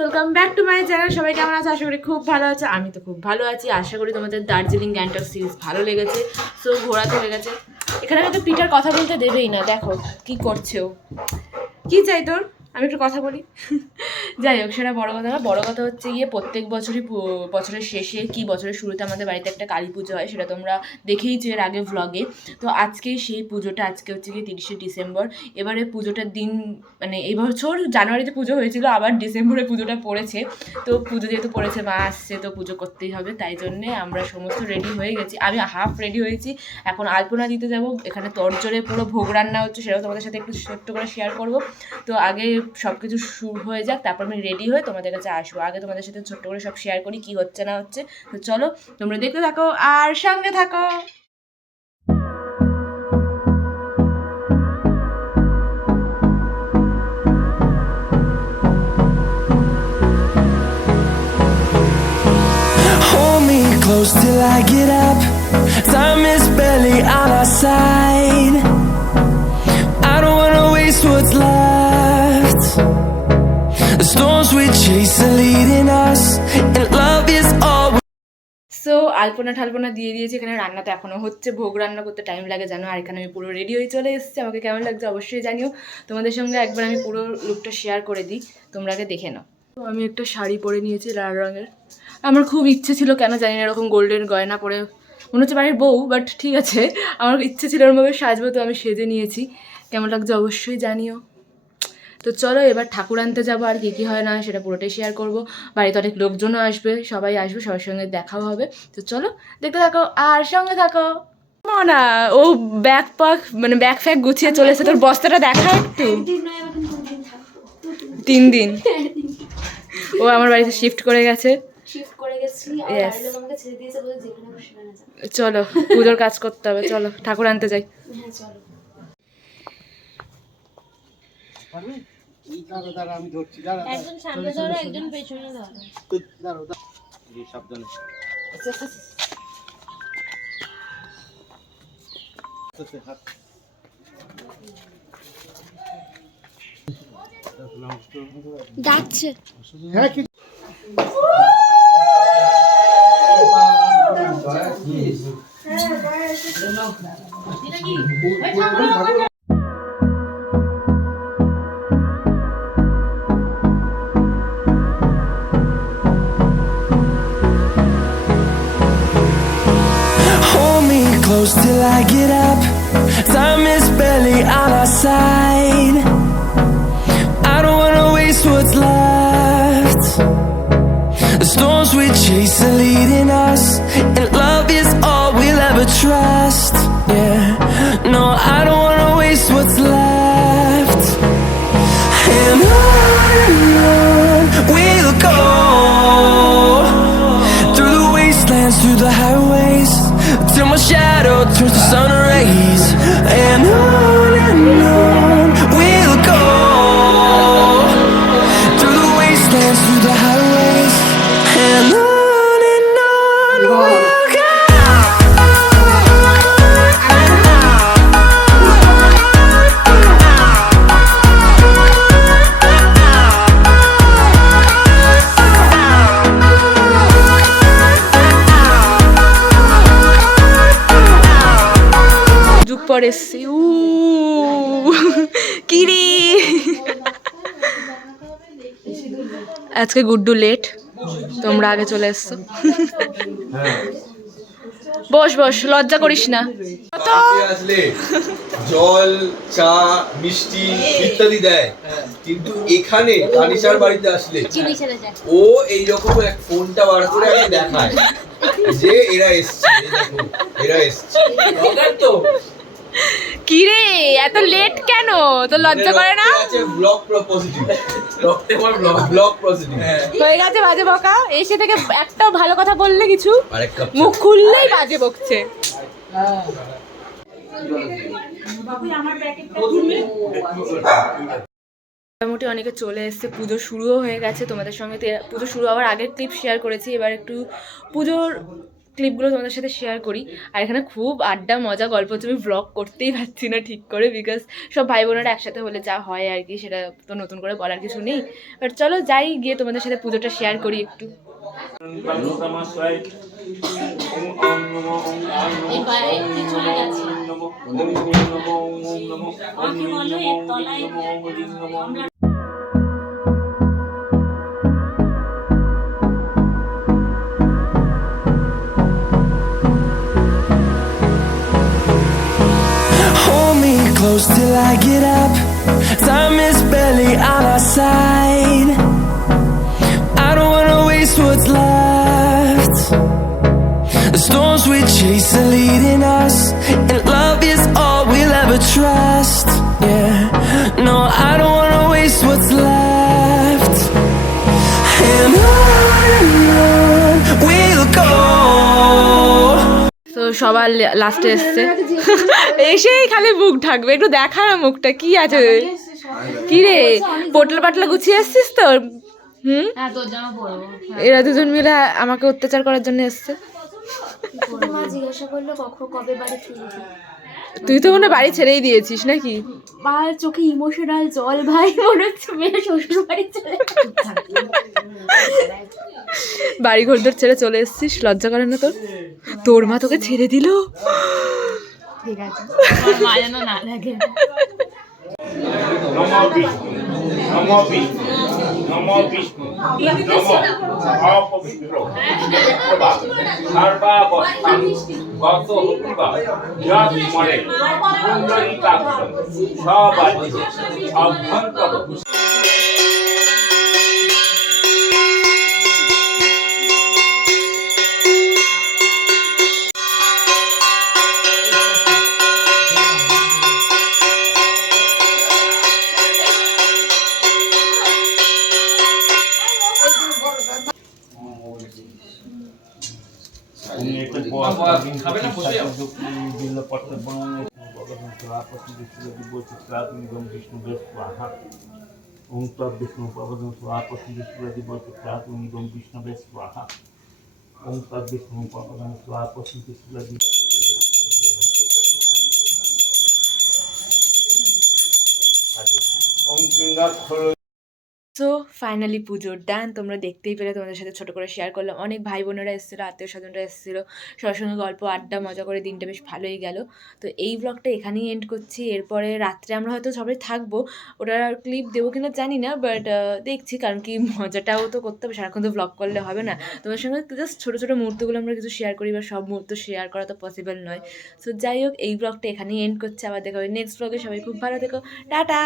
Welcome back to my channel. সবাই কেমন আছে? আশা করি খুব ভালো আছে। আমি তো খুব ভালো আছি। আশা করি তোমাদের দার্জিলিং গ্যাংটক সিরিজ ভালো লেগেছে। সো ঘোরাতে হয়ে গেছে। এখানে কিন্তু পিটার কথা বলতে দেবেই না। দেখো কি করছে ও। কি চাই তোর? আমি একটু কথা বলি। যাই হোক, সেটা বড় কথা না। বড় কথা হচ্ছে গিয়ে প্রত্যেক বছরই বছরের শেষে কি বছরের শুরুতে আমাদের বাড়িতে একটা কালী পুজো হয়, সেটা তোমরা দেখেইছো এর আগে ভ্লগে। তো আজকে সেই পুজোটা, আজকে হচ্ছে গিয়ে 30শে ডিসেম্বর। এবারে পুজোটার দিন মানে এই বছর জানুয়ারিতে পুজো হয়েছিল, আবার ডিসেম্বরে পুজোটা পড়েছে। তো পুজো যেহেতু পড়েছে, মা আসছে, তো পুজো করতেই হবে। তাই জন্যে আমরা সমস্ত রেডি হয়ে গেছি। আমি হাফ রেডি হয়েছি, এখন আলপনা দিতে যাব। এখানে তরজোরে পুরো ভোগ রান্না হচ্ছে, সেটাও তোমাদের সাথে একটু ছোট্ট করে শেয়ার করবো। তো আগে সব কিছু শুরু হয়ে যাক, তারপর আমি রেডি হয়ে তোমাদের কাছে আসবো। আগে তোমাদের সাথে ছোট্ট করে সব শেয়ার করি কি হচ্ছে না হচ্ছে। তো চলো তোমরা দেখতে থাকো আর সঙ্গে থাকো। Hold me close till I get up. Time is barely on our side. I don't wanna waste what's left. The storms we chase are leading us, and love is all. So আলপনা ঠালপনা দিয়ে দিয়েছি। এখানে রান্না তো এখনও হচ্ছে, ভোগ রান্না করতে টাইম লাগে জানো। আর এখানে আমি পুরো রেডি হয়ে চলে এসেছি। আমাকে কেমন লাগছে অবশ্যই জানিও। তোমাদের সঙ্গে একবার আমি পুরো লুকটা শেয়ার করে দিই, তোমরা আগে দেখে নাও। তো আমি একটা শাড়ি পরে নিয়েছি লাল রঙের। আমার খুব ইচ্ছে ছিল, কেন জানি না, এরকম গোল্ডেন গয়না পরে মনে হচ্ছে বাড়ির বউ, বাট ঠিক আছে, আমার ইচ্ছে ছিল এরকমভাবে সাজবো, তো আমি সেজে নিয়েছি। কেমন লাগছে অবশ্যই জানিও। তো চলো এবার ঠাকুর আনতে যাবো, আর কী কী হয় না সেটা পুরোটাই শেয়ার করবো। বাড়িতে অনেক লোকজনও আসবে, সবাই আসবে, সবার সঙ্গে দেখাও হবে। তো চলো দেখতে থাকো আর সঙ্গে থাকো। না ও ব্যাগ প্যাক মানে ব্যাগ ফ্যাগ গুছিয়ে চলে এসে, তোর বস্তাটা দেখা একটু। 3 দিন ও আমার বাড়িতে শিফট করে গেছে। চলো পুজোর কাজ করতে হবে, চলো ঠাকুর আনতে যাই। আমি ধরছি, একজন সামনে ধরো, একজন পেছনে ধরো। সাবধানে। যাচ্ছে হ্যাঁ কি Hold me close till I get up. Time is barely on our side. I don't wanna waste what's left. The storms we chase are leading us, and love is all we'll ever trust. Yeah, no, I don't wanna waste what's left. And on we'll go, through the wastelands, through the highways, till my shadow turns to sun rays. And on we'll go, through the wastelands, through the highways, and on we'll go. যুগ পর এসছি। কি রে আজকে Guddu late, তোমরা আগে চলে এসছো। বস বস, লজ্জা করিস না। আসলে জল, চা, মিষ্টি ইত্যাদি দেয়, কিন্তু এখানে কানিসার বাড়িতে আসলে ও এইরকম এক ফোনটা বার করে আগে দেখায় যে এরা এসছে, এই দেখো এরা এসছে। তো কি রে এত লেট কেন? তো লজ্জা করে না? আছে ব্লগ পজিটিভ, ব্লগ পজিটিভ হয়ে গেছে বাজে বকা। এসে থেকে একটাও ভালো কথা বললে কিছু, আরেক কাপ মুখ খুললেই বাজে বকছে। মোটামুটি অনেকে চলে এসছে, পুজো শুরুও হয়ে গেছে। তোমাদের সঙ্গে তো পুজো শুরু হওয়ার আগের ক্লিপ শেয়ার করেছি। এবার একটু পুজোর ক্লিপগুলো তোমাদের সাথে শেয়ার করি। আর এখানে খুব আড্ডা মজা গল্প হচ্ছে, আমি ব্লগ করতেই পারছি না ঠিক করে, বিকজ সব ভাই বোনেরা একসাথে হলে যা হয় আর কি, সেটা তো নতুন করে বলার কিছু নেই। বাট চলো যাই, গিয়ে তোমাদের সাথে পুজোটা শেয়ার করি একটু। Hold me close till I get up. Time is barely on our side. I don't wanna waste what's left. The storms we chase are leading us, and love is all we'll ever trust. Yeah, no, I don't wanna waste what's left. And on we'll go. তো সবার লাস্টে এসছে, এসেই খালি মুখ ঢাকবে, একটু দেখা না মুখটা কি আছে। কি রে পোটলা পাটলা গুছিয়ে এসছিস তোর? এরা দুজন মিলে আমাকে অত্যাচার করার জন্য এসছে। মা জিজ্ঞাসা করলো কবে বাড়ি ফিরবি। তুই তো মনে হয় বাড়ি ছেড়েই দিয়েছিস নাকি? মার চোখে ইমোশনাল জল ভাই, মনে হচ্ছে মেয়ে শ্বশুর বাড়ি চলে বাড়ি ঘরদোর ছেড়ে চলে এসেছিস, লজ্জা করে না তোর? তোর মা তোকে ছেড়ে দিল? ঠিক আছে, মা যেন না লাগে। নমো বিষ্ণু নমো বিষ্ণু নমো অপবিত্র প্রভা সর্বাবস্থান গত হতিবা যত মরে পুণ্ডরীকাক্ষ সবাদি অভ্যন্তর। সো ফাইনালি পুজোর ডান, তোমরা দেখতেই পেলে, তোমাদের সাথে ছোটো করে শেয়ার করলাম। অনেক ভাই বোনেরা এসেছিলো, আত্মীয় স্বজনরা এসেছিলো, সবার সঙ্গে গল্প আড্ডা মজা করে দিনটা বেশ ভালোই গেল। তো এই ব্লগটা এখানেই এন্ড করছি। এরপরে রাত্রে আমরা হয়তো সবাই থাকবো, ওটার ক্লিপ দেবো কিনা জানি না, বাট দেখছি, কারণ কি মজাটাও তো করতে হবে, সারাক্ষণ তো ব্লগ করলে হবে না। তোমার সঙ্গে জাস্ট ছোটো ছোটো মুহূর্তগুলো আমরা কিছু শেয়ার করি, বা সব মুহূর্ত শেয়ার করা তো পসিবল নয়। সো যাই হোক, এই ব্লগটা এখানেই এন্ড করছে। আবার দেখা হবে নেক্সট ব্লগে। সবাই খুব ভালো থেকো, টাটা।